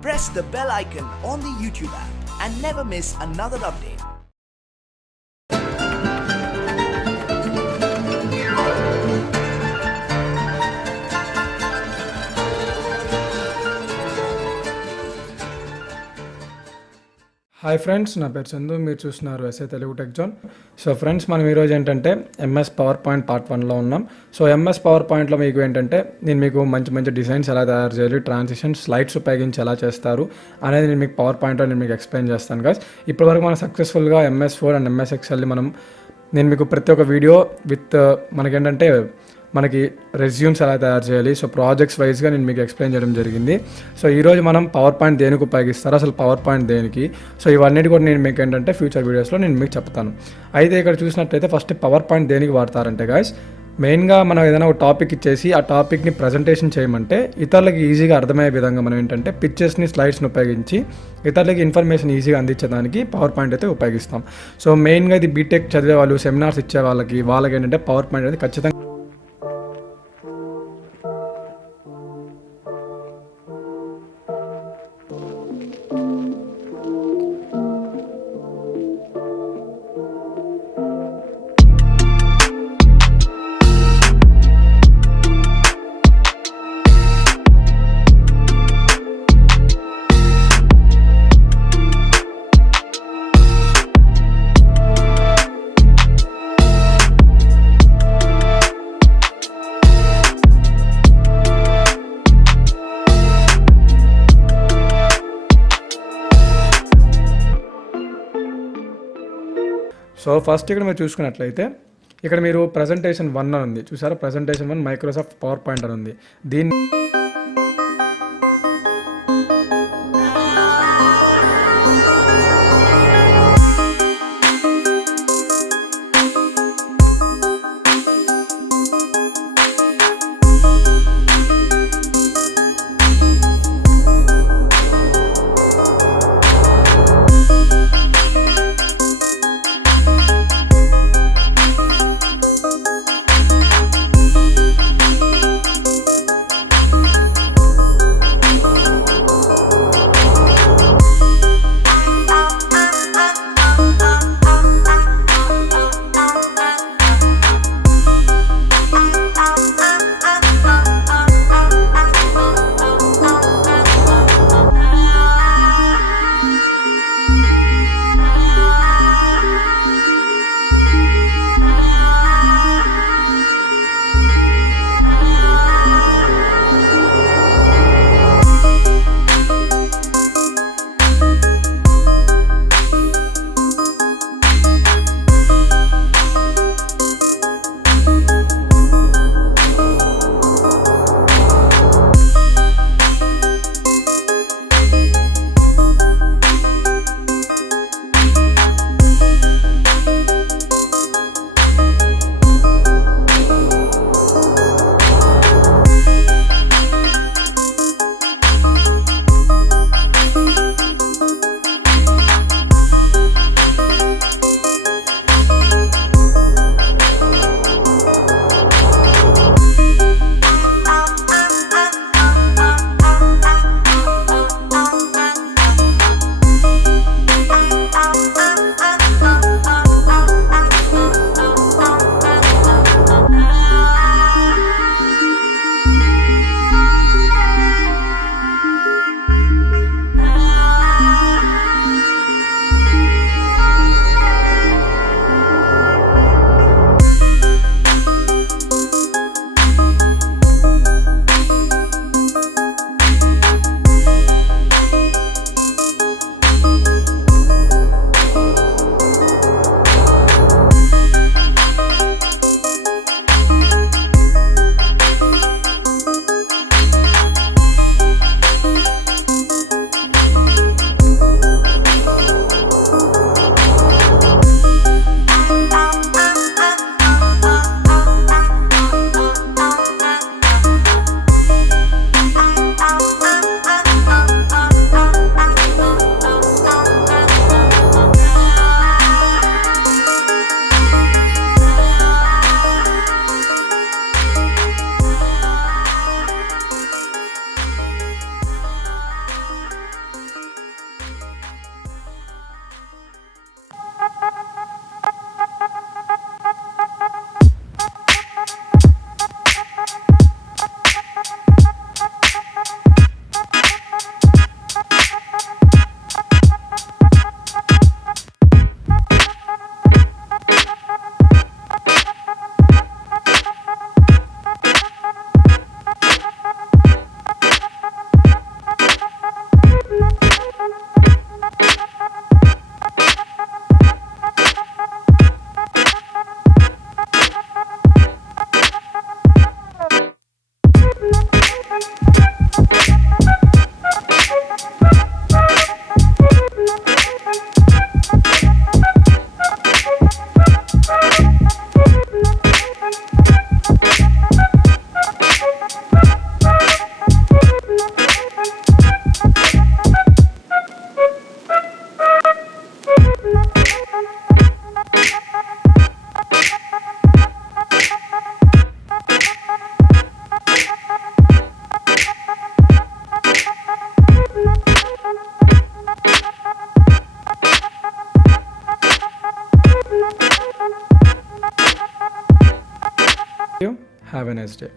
Press the bell icon on the YouTube app and never miss another update. Hi friends, నా పేరు చందు. మీరు చూస్తున్నారు SA Telugu tech zone. So friends, మనం ఈరోజు ఏంటంటే ఎంఎస్ పవర్ పాయింట్ పార్ట్ 1లో ఉన్నాం. సో ఎంఎస్ పవర్ పాయింట్లో మీకు ఏంటంటే నేను మీకు మంచి డిజైన్స్ ఎలా తయారు చేయాలి, ట్రాన్సిషన్ స్లైడ్స్ ఉపయోగించి ఎలా చేస్తారు అనేది నేను మీకు పవర్ పాయింట్లో నేను మీకు ఎక్స్ప్లెయిన్ చేస్తాను గాయ్స్. ఇప్పటివరకు మనం సక్సెస్ఫుల్గా MS4 అండ్ MS Excelని నేను మీకు ప్రతి ఒక్క వీడియో విత్ మనకేంటంటే మనకి రెజ్యూమ్స్ ఎలా తయారు చేయాలి, సో ప్రాజెక్ట్స్ వైజ్గా నేను మీకు ఎక్స్ప్లెయిన్ చేయడం జరిగింది. సో ఈరోజు మనం పవర్ పాయింట్ దేనికి ఉపయోగిస్తారు, అసలు పవర్ పాయింట్ దేనికి, సో ఇవన్నీ కూడా నేను మీకు ఏంటంటే ఫ్యూచర్ వీడియోస్లో నేను మీకు చెప్తాను. అయితే ఇక్కడ చూసినట్లయితే ఫస్ట్ పవర్ పాయింట్ దేనికి వాడతారంటే గాయ్స్, మెయిన్గా మనం ఏదైనా ఒక టాపిక్ ఇచ్చేసి ఆ టాపిక్ని ప్రజెంటేషన్ చేయమంటే ఇతరులకి ఈజీగా అర్థమయ్యే విధంగా మనం ఏంటంటే పిక్చర్స్ని స్లైడ్స్ని ఉపయోగించి ఇతరులకి ఇన్ఫర్మేషన్ ఈజీగా అందించడానికి పవర్ పాయింట్ అయితే ఉపయోగిస్తాం. సో మెయిన్గా ఇది బీటెక్ చదివే వాళ్ళు, సెమినార్స్ ఇచ్చే వాళ్ళకి ఏంటంటే పవర్ పాయింట్ అనేది ఖచ్చితంగా. సో ఫస్ట్ ఇక్కడ మీరు చూసుకున్నట్లయితే ఇక్కడ మీరు ప్రజెంటేషన్ 1 అని ఉంది చూసారా, ప్రజెంటేషన్ 1 మైక్రోసాఫ్ట్ పవర్ పాయింట్ అని ఉంది. దీన్ని హ్యావ్ ఎ నైస్ డే.